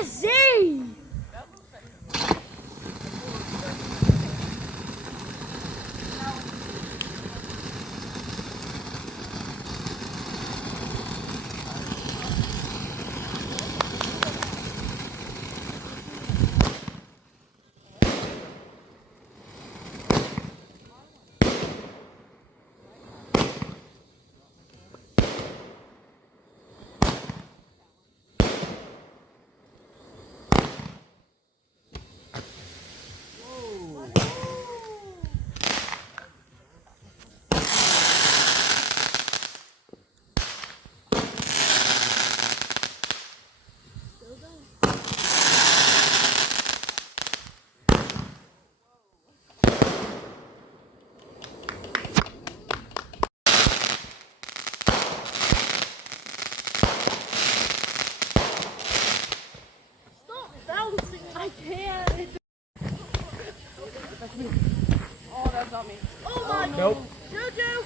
Easy! I can't. Oh, that's not me. Oh my. Nope. Juju.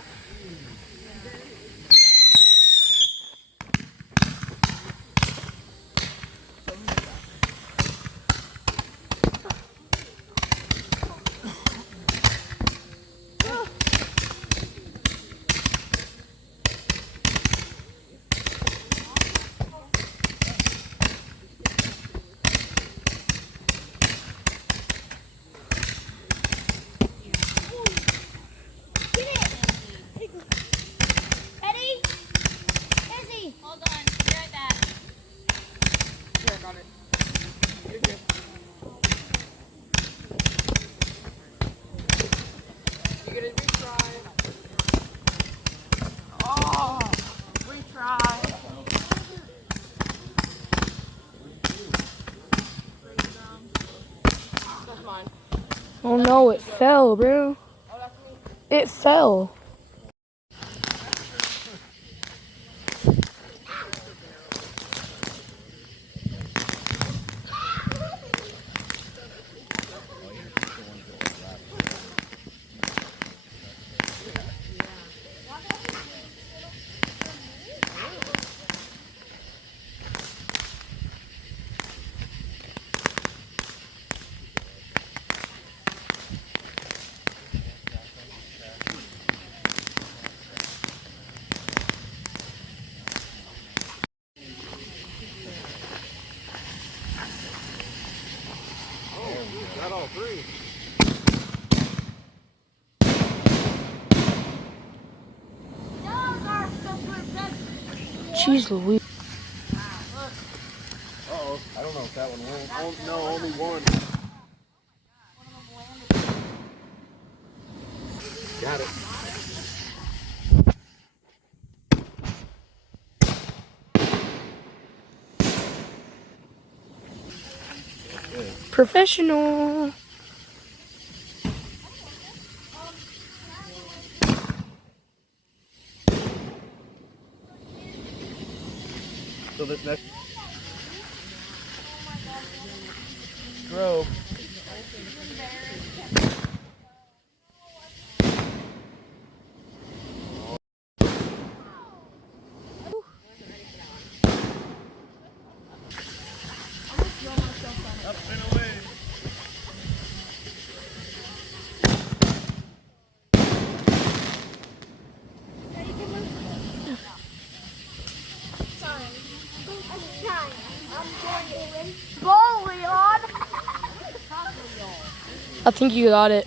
Hold on, be right back. Yeah, got it. You're good. You get a retry. Oh, retry. That's mine. Oh no, it fell, bro. Oh, that's me. It fell. Got all three. Jeez Louise. Uh-oh. I don't know if that one went. Oh, no, only one. Got it. Professional. So this next drove. Up and away. Ball, Leon. I think you got it.